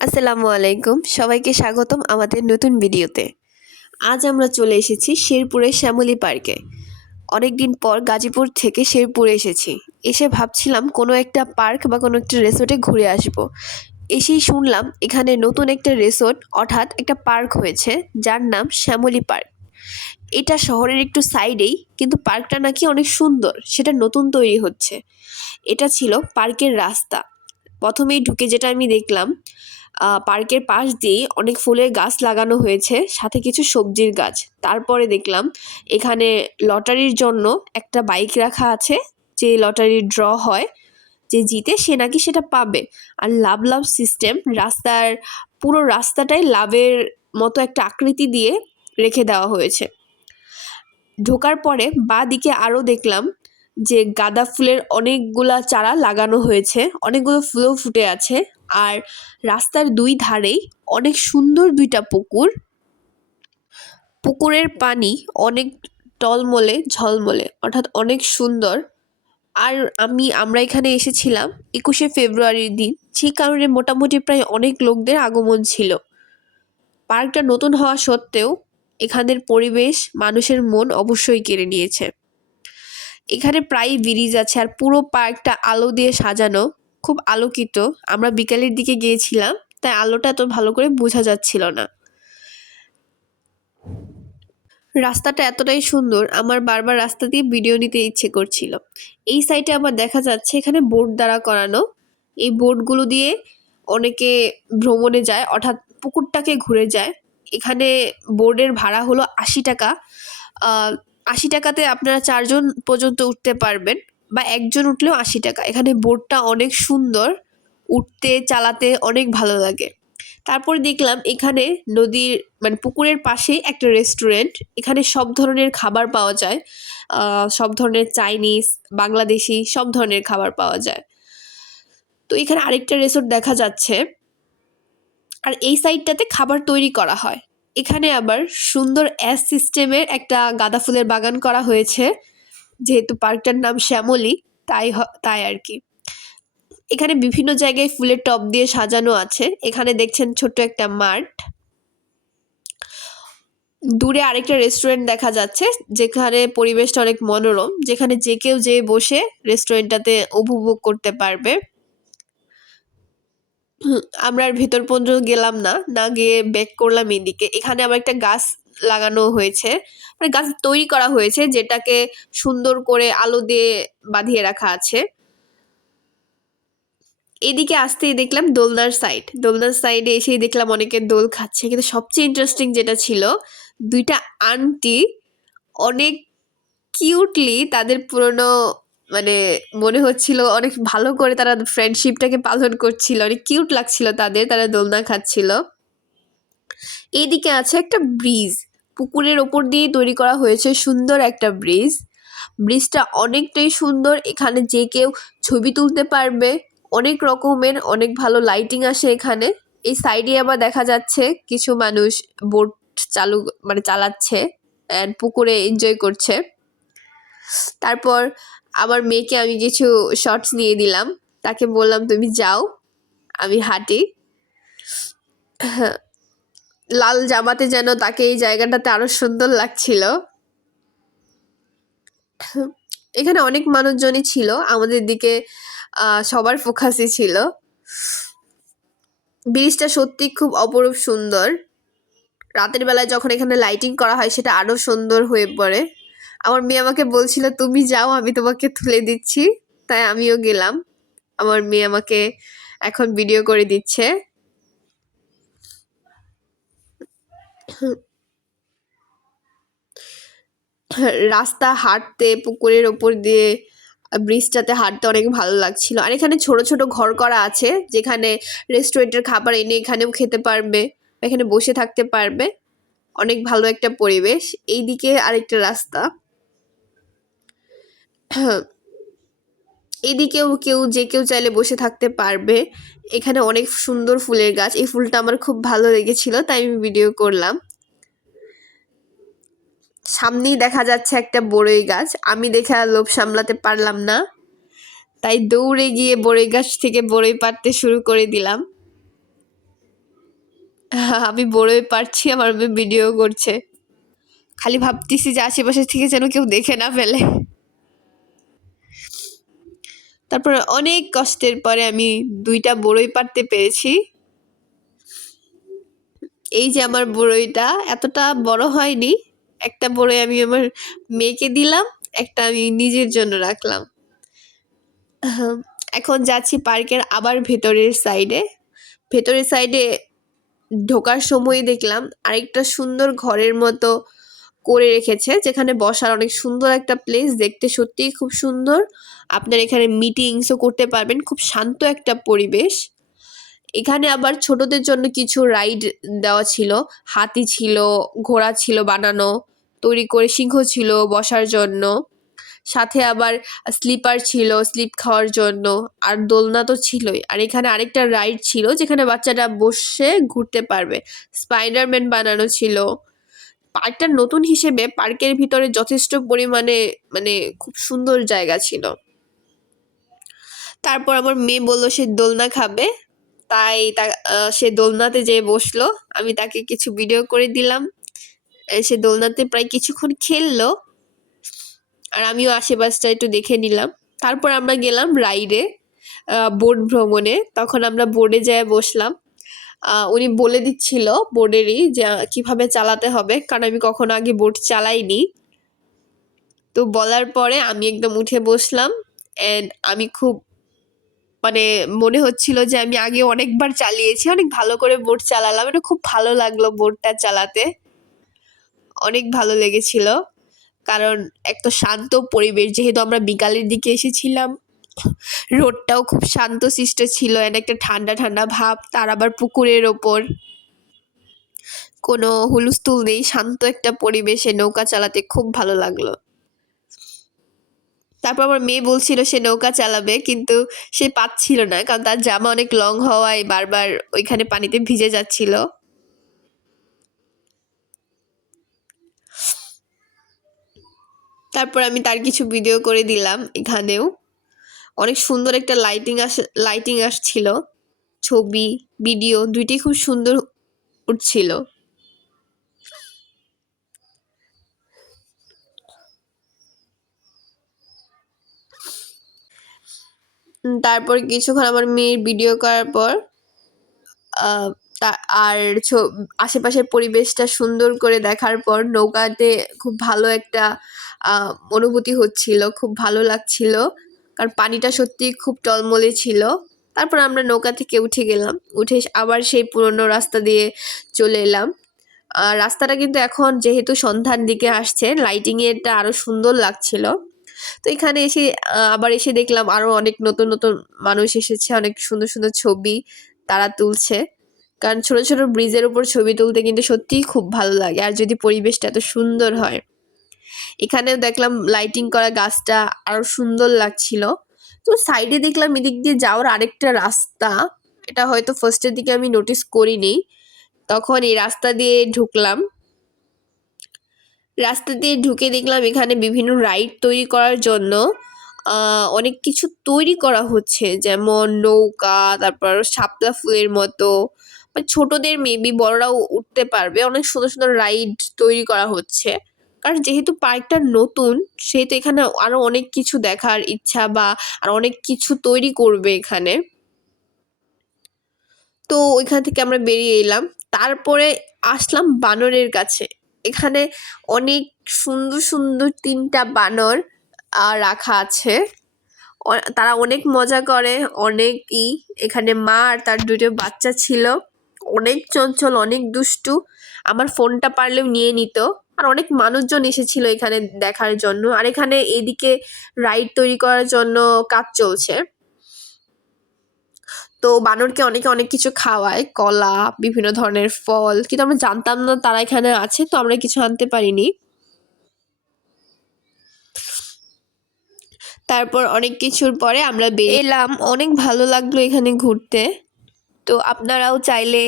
আসসালামু আলাইকুম। সবাইকে স্বাগতম আমাদের নতুন ভিডিওতে। আজ আমরা চলে এসেছি শেরপুরের শ্যামলী পার্কে। অনেক দিন পর গাজীপুর থেকে শেরপুরে এসেছি। এসে ভাবছিলাম কোনো একটা পার্ক বা কোনো একটা রিসোর্টে ঘুরে আসব। এসেই শুনলাম এখানে নতুন একটা রিসোর্ট, অর্থাৎ একটা পার্ক হয়েছে, যার নাম শ্যামলী পার্ক। এটা শহরের একটু সাইডেই, কিন্তু পার্কটা নাকি অনেক সুন্দর, সেটা নতুন তৈরি হচ্ছে। এটা ছিল পার্কের রাস্তা। প্রথমেই ঢুকে যেটা আমি দেখলাম পার্কের পাশ দিয়ে অনেক ফুলের গাছ লাগানো হয়েছে, সাথে কিছু সবজির গাছ। তারপরে দেখলাম এখানে লটারির জন্য একটা বাইক রাখা আছে, যে লটারির ড্র হয়, যে জিতে সে নাকি সেটা পাবে। আর লাভ লাভ সিস্টেম রাস্তার, পুরো রাস্তাটাই লাভের মতো একটা আকৃতি দিয়ে রেখে দেওয়া হয়েছে। ঢোকার পরে বা দিকে আরও দেখলাম যে গাঁদা ফুলের অনেকগুলা চারা লাগানো হয়েছে, অনেকগুলো ফুলও ফুটে আছে। আর রাস্তার দুই ধারেই অনেক সুন্দর দুইটা পুকুর। পুকুরের পানি অনেক টলমলে, ঝলমলে, অর্থাৎ অনেক সুন্দর। আর আমি, আমরা এখানে এসেছিলাম একুশে ফেব্রুয়ারির দিন, সেই কারণে মোটামুটি প্রায় অনেক লোকদের আগমন ছিল। পার্কটা নতুন হওয়া সত্ত্বেও এখানের পরিবেশ, মানুষের মন অবশ্যই কেড়ে নিয়েছে। এখানে প্রায় ব্রিজ আছে আর পুরো পার্কটা আলো দিয়ে সাজানো, খুব আলোকিত। আমরা বিকালের দিকে গিয়েছিলাম, তাই আলোটা এত ভালো করে বোঝা যাচ্ছিল না। রাস্তাটা এতটাই সুন্দর, আমার বারবার রাস্তা দিয়ে ভিডিও নিতে ইচ্ছে করছিল। এই সাইডে আবার দেখা যাচ্ছে এখানে বোর্ড দ্বারা করানো। এই বোর্ডগুলো দিয়ে অনেকে ভ্রমণে যায়, অর্থাৎ পুকুরটাকে ঘুরে যায়। এখানে বোর্ডের ভাড়া হলো আশি টাকা। আশি টাকাতে আপনারা চারজন পর্যন্ত উঠতে পারবেন বা একজন উঠলেও আশি টাকা। এখানে বোটটা অনেক সুন্দর, উঠতে, চালাতে অনেক ভালো লাগে। তারপর দেখলাম এখানে নদীর মানে পুকুরের পাশেই একটা রেস্টুরেন্ট এখানে সব ধরনের খাবার পাওয়া যায়। সব ধরনের চাইনিজ বাংলাদেশি, সব ধরনের খাবার পাওয়া যায়। তো এখানে আরেকটা রেসোর্ট দেখা যাচ্ছে। আর এই সাইডটাতে খাবার তৈরি করা হয়। এখানে আবার সুন্দর অ্যাস সিস্টেমের একটা গাঁদা ফুলের বাগান করা হয়েছে। যেহেতু পার্কটার নাম শ্যামলী, তাই তাই আর কি। এখানে বিভিন্ন জায়গায় ফুলের টব দিয়ে সাজানো আছে। এখানে দেখছেন ছোট্ট একটা মাঠ। দূরে আরেকটা রেস্টুরেন্ট দেখা যাচ্ছে, যেখানে পরিবেশটা অনেক মনোরম। যেখানে যে কেউ যেয়ে বসে রেস্টুরেন্টটাতে উপভোগ করতে পারবে। আমরা ভিতর পর্যন্ত গেলাম না না গিয়ে ব্যাক করলাম এদিকে। এখানে আবার একটা গাছ লাগানো হয়েছে মানে গাছ তৈরি করা হয়েছে যেটাকে সুন্দর করে আলো দিয়ে বাঁধিয়ে রাখা আছে। এদিকে আসতেই দেখলাম দোলনার সাইড দোলনার সাইডে এসেই দেখলাম অনেকে দোল খাচ্ছে। কিন্তু সবচেয়ে ইন্টারেস্টিং যেটা ছিল, দুইটা আন্টি অনেক কিউটলি তাদের পুরনো মানে মনে হচ্ছিল অনেক ভালো করে তারা ফ্রেন্ডশিপটাকে পালন করছিল, অনেক কিউট লাগছিল তাদের, তারা দোলনা খাচ্ছিল। এইদিকে আছে একটা ব্রিজ পুকুরের ওপর দিয়ে তৈরি করা হয়েছে সুন্দর একটা ব্রিজ ব্রিজটা অনেকটাই সুন্দর, এখানে যে কেউ ছবি তুলতে পারবে, অনেক রকমের, অনেক ভালো লাইটিং আসে এখানে। এই সাইডে আবার দেখা যাচ্ছে কিছু মানুষ বোট চালু মানে চালাচ্ছে অ্যান্ড পুকুরে এনজয় করছে। তারপর আমার মেয়েকে আমি কিছু শর্টস নিয়ে দিলাম। তাকে বললাম, তুমি যাও, আমি হাঁটি। লাল জামাতে যেন তাকে এই জায়গাটাতে আরও সুন্দর লাগছিল। এখানে অনেক মানুষজনই ছিল, আমাদের দিকে সবার ফোকাসই ছিল। ব্রিজটা সত্যি খুব অপরূপ সুন্দর। রাতের বেলায় যখন এখানে লাইটিং করা হয়, সেটা আরও সুন্দর হয়ে পড়ে। আমার মেয়ে আমাকে বলছিল, তুমি যাও, আমি তোমাকে তুলে দিচ্ছি। তাই আমিও গেলাম। আমার মেয়ে আমাকে এখন ভিডিও করে দিচ্ছে। রাস্তা হাঁটতে, পুকুরের ওপর দিয়ে, ব্রিজটাতে হাঁটতে অনেক ভালো লাগছিল। আর এখানে ছোট ছোট ঘর করা আছে, যেখানে রেস্টুরেন্টের খাবার এনে এখানেও খেতে পারবে, এখানে বসে থাকতে পারবে। অনেক ভালো একটা পরিবেশ। এইদিকে আরেকটা রাস্তা। এদিকেও কেউ, যে কেউ চাইলে বসে থাকতে পারবে। এখানে অনেক সুন্দর ফুলের গাছ। এই ফুলটা আমার খুব ভালো লেগেছিল, তাই আমি ভিডিও করলাম। সামনেই দেখা যাচ্ছে একটা বড়ই গাছ। আমি দেখে আর লোভ সামলাতে পারলাম না। তাই দৌড়ে গিয়ে বড়ই গাছ থেকে বড়ই পারতে শুরু করে দিলাম। আমি বড়ই পারছি আমার ভিডিও করছে। খালি ভাবতেছি যে আশেপাশে থেকে যেন কেউ দেখে না ফেলে। তারপর অনেক কষ্টের পরে আমি দুইটা বড়ই পারতে পেরেছি। এই যে আমার বড়ইটা এতটা বড় হয়নি, একটা বড়ই আমি আমার মেয়েকে দিলাম, একটা আমি নিজের জন্য রাখলাম। এখন যাচ্ছি পার্কের আবার ভেতরের সাইডে। ভেতরের সাইডে ঢোকার সময় দেখলাম আরেকটা সুন্দর ঘরের মতো করে রেখেছে, যেখানে বসার অনেক সুন্দর একটা প্লেস দেখতে সত্যিই খুব সুন্দর। আপনার এখানে মিটিংসও করতে পারবেন, খুব শান্ত একটা পরিবেশ। এখানে আবার ছোটদের জন্য কিছু রাইড দেওয়া ছিল, হাতি ছিল, ঘোড়া ছিল বানানো, তৈরি করে সিংহ ছিল বসার জন্য। সাথে আবার স্লিপার ছিল স্লিপ খাওয়ার জন্য, আর দোলনা তো ছিলই। আর এখানে আরেকটা রাইড ছিল, যেখানে বাচ্চাটা বসে ঘুরতে পারবে। স্পাইডারম্যান বানানো ছিল। পার্কটা নতুন হিসেবে পার্কের ভিতরে যথেষ্ট পরিমাণে মানে খুব সুন্দর জায়গা ছিল। তারপর আমার মেয়ে বলল, সে দোলনা খাবে। তাই তা সে দোলনাতে যেয়ে বসল। আমি তাকে কিছু ভিডিও করে দিলাম। সে দোলনাতে প্রায় কিছুক্ষণ খেললো। আর আমিও আশেপাশটা একটু দেখে নিলাম। তারপর আমরা গেলাম রাইডে বোট ভ্রমণে। তখন আমরা বোর্ডে যেয়ে বসলাম। উনি বলে দিচ্ছিল বোর্ডেরই যে, কীভাবে চালাতে হবে, কারণ আমি কখনো আগে বোট চালাইনি। তো বলার পরে আমি একদম উঠে বসলাম অ্যান্ড আমি খুব মানে মনে হচ্ছিল যে, আমি আগে অনেকবার চালিয়েছি, অনেক ভালো করে বোট চালালাম। এটা খুব ভালো লাগল বোটটা চালাতে। অনেক ভালো লেগেছিল। কারণ এক তো শান্ত পরিবেশ, যেহেতু আমরা বিকালের দিকে এসেছিলাম। রোডটাও খুব শান্তশিষ্ট ছিল এন একটা ঠান্ডা ঠান্ডা ভাব, তার আবার পুকুরের ওপর। কোনো হুলস্থুল নেই, শান্ত একটা পরিবেশে নৌকা চালাতে খুব ভালো লাগল। তারপর আমার মেয়ে বলছিল সে নৌকা চালাবে, কিন্তু সে পাচ্ছিল না, কারণ তার জামা অনেক লং হওয়ায় বারবার ওইখানে পানিতে ভিজে যাচ্ছিল। তারপর আমি তার কিছু ভিডিও করে দিলাম এখানেও। অনেক সুন্দর একটা লাইটিং আস লাইটিং আসছিল। ছবি ভিডিও দুইটি খুব সুন্দর উঠছিল। তারপর কিছুক্ষণ আমার মেয়ের ভিডিও করার পর আর আশেপাশের পরিবেশটা সুন্দর করে দেখার পর নৌকাতে খুব ভালো একটা অনুভূতি হচ্ছিল, খুব ভালো লাগছিল। কারণ পানিটা সত্যি খুব টলমলে ছিল। তারপর আমরা নৌকা থেকে উঠে গেলাম। উঠে আবার সেই পুরনো রাস্তা দিয়ে চলে এলাম। আর রাস্তাটা কিন্তু এখন যেহেতু সন্ধ্যার দিকে আসছে লাইটিংয়েরটা আরও সুন্দর লাগছিল। তো এখানে এসে আবার এসে দেখলাম আরও অনেক নতুন নতুন মানুষ এসেছে, অনেক সুন্দর সুন্দর ছবি তারা তুলছে। কারণ ছোট ছোট ব্রিজের উপর ছবি তুলতে কিন্তু সত্যিই খুব ভালো লাগে। আর যদি পরিবেশটা এত সুন্দর হয় এখানেও দেখলাম লাইটিং করা গাছটা আরও সুন্দর লাগছিল। তো সাইডে দেখলাম এদিক দিয়ে যাওয়ার আরেকটা রাস্তা। এটা হয়তো ফার্স্টের দিকে আমি নোটিস করিনি। তখন এই রাস্তা দিয়ে ঢুকলাম। রাস্তা দিয়ে ঢুকে দেখলাম এখানে বিভিন্ন রাইড তৈরি করার জন্য অনেক কিছু তৈরি করা হচ্ছে। যেমন নৌকা, তারপর শাপলা ফুলের মতো। ছোটদের মেবি বড়রাও উঠতে পারবে। অনেক সুন্দর সুন্দর রাইড তৈরি করা হচ্ছে। কারণ যেহেতু পার্কটা নতুন, সেহেতু এখানে আরও অনেক কিছু দেখার ইচ্ছা বা আর অনেক কিছু তৈরি করবে এখানে। তো ওইখান থেকে আমরা বেরিয়ে এলাম। তারপরে আসলাম বানরের কাছে। এখানে অনেক সুন্দর সুন্দর তিনটা বানর রাখা আছে। তারা অনেক মজা করে, অনেকই। এখানে মা আর তার দুটো বাচ্চা ছিল। অনেক চঞ্চল, অনেক দুষ্টু। আমার ফোনটা পারলেও নিয়ে নিত। আর অনেক মানুষজন এসেছিল এখানে দেখার জন্য। আর এখানে এদিকে রাইড তৈরি করার জন্য কাজ চলছে। তো বানরকে অনেকে অনেক কিছু খাওয়ায়, কলা, বিভিন্ন ধরনের ফল। কিন্তু আমরা জানতাম না তারা এখানে আছে, তো আমরা কিছু আনতে পারিনি। তারপর অনেক কিছুর পরে আমরা বেরিয়ে এলাম। অনেক ভালো লাগল এখানে ঘুরতে। তো আপনারাও চাইলে